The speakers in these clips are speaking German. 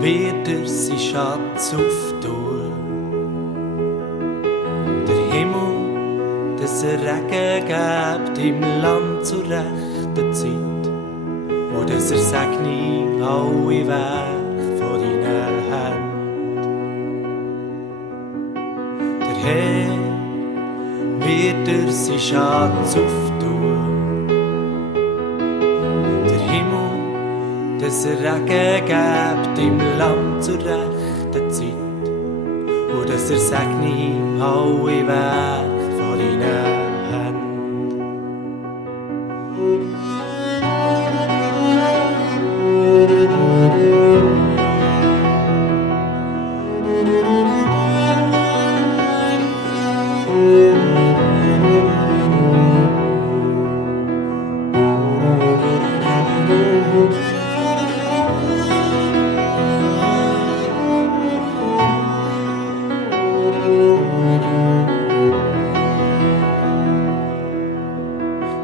wird er sein Schatz auftun. Der Himmel, dass er Regen gibt im Land zur rechten Zeit, und dass er segne alle Werke von deinen Händen. Der Herr wird er sein Schatz auftun. Der Himmel, dass er Regen gibt im Land zur rechten Zeit, und dass er segne alle Werke von deinen Händen.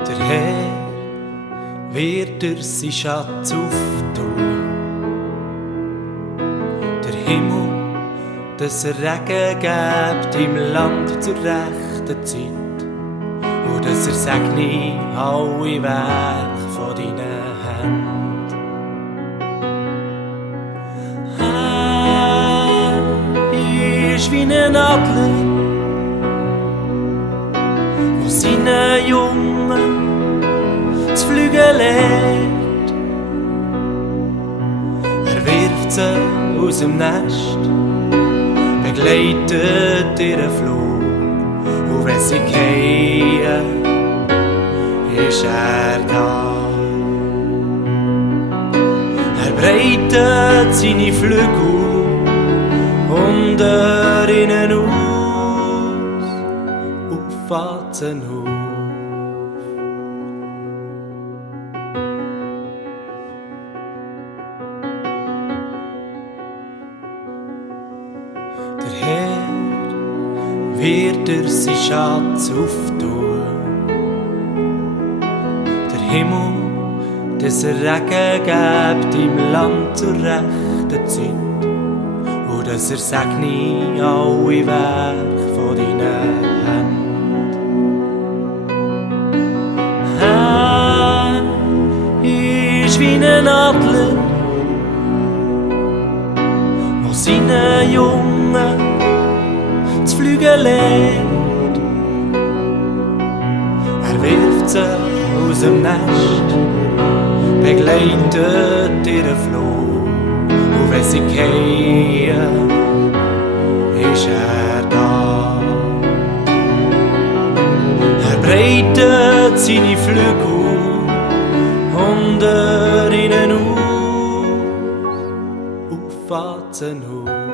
Der Herr wird er sein Schatz auftun. Der Himmel, dass er Regen gibt im Land zur rechten Zeit, und dass er segne alle Werke von deinen Händen. Er ist wie ein Adler, wo seine Jungen das Flügel legt. Er wirft sie aus dem Nest, begleitet ihren Flug, und wenn sie fallen, ist er da. Er breitet seine Flügel unter ihnen aus, auf Watzenhof. Der Herr wird er sein Schatz auftun. Der Himmel, dass er Regen gibt im Land zur rechten Zeit, und dass er segne alle Werke von deinen Händen. Er ist wie ein Adler, wo seine Jungen das Flügel legt. Er wirft sie aus dem Nest, begleitet ihren Flug, und wenn sie fallen, ist er da. Er breitet seine Flügel unter ihnen aus, auf Watzenhof.